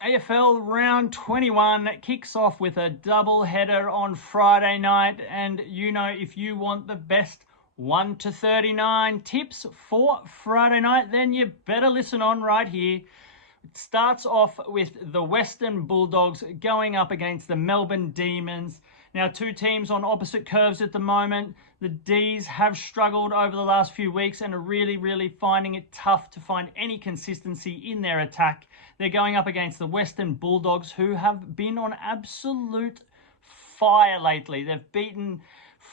AFL round 21 kicks off with a double header on Friday night, and if you want the best 1 to 39 tips for Friday night, then you better listen on right here. It starts off with the Western Bulldogs going up against the Melbourne Demons. Now, two teams on opposite curves at the moment. The D's have struggled over the last few weeks and are really finding it tough to find any consistency in their attack. They're going up against the Western Bulldogs, who have been on absolute fire lately. They've beaten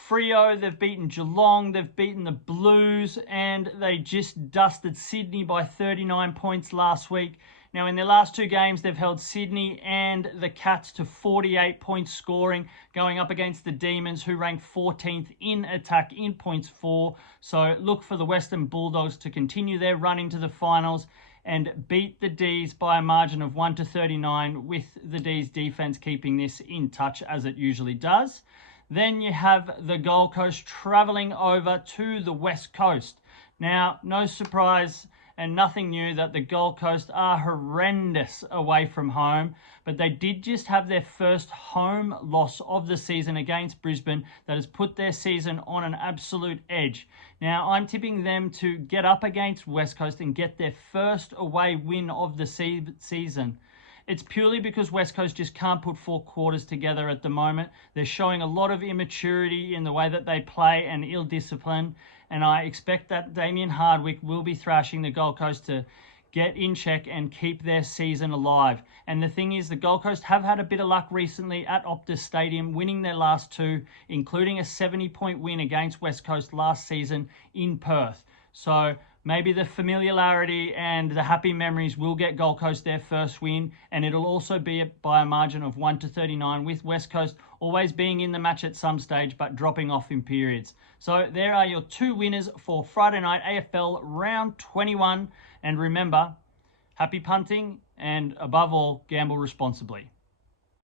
Freo, they've beaten Geelong, they've beaten the Blues, and they just dusted Sydney by 39 points last week. Now, in their last two games, they've held Sydney and the Cats to 48 points scoring, going up against the Demons, who rank 14th in attack in points for. So look for the Western Bulldogs to continue their run into the finals and beat the D's by a margin of 1 to 39, with the D's defense keeping this in touch as it usually does. Then you have the Gold Coast traveling over to the West Coast. Now, no surprise and nothing new that the Gold Coast are horrendous away from home, but they did just have their first home loss of the season against Brisbane that has put their season on an absolute edge. Now, I'm tipping them to get up against West Coast and get their first away win of the season. It's purely because West Coast just can't put four quarters together at the moment. They're showing a lot of immaturity in the way that they play and ill discipline. And I expect that Damien Hardwick will be thrashing the Gold Coast to get in check and keep their season alive. And the thing is, the Gold Coast have had a bit of luck recently at Optus Stadium, winning their last two, including a 70-point win against West Coast last season in Perth. So maybe the familiarity and the happy memories will get Gold Coast their first win, and it'll also be by a margin of 1 to 39, with West Coast always being in the match at some stage but dropping off in periods. So there are your two winners for Friday night AFL round 21. And remember, happy punting, and above all, gamble responsibly.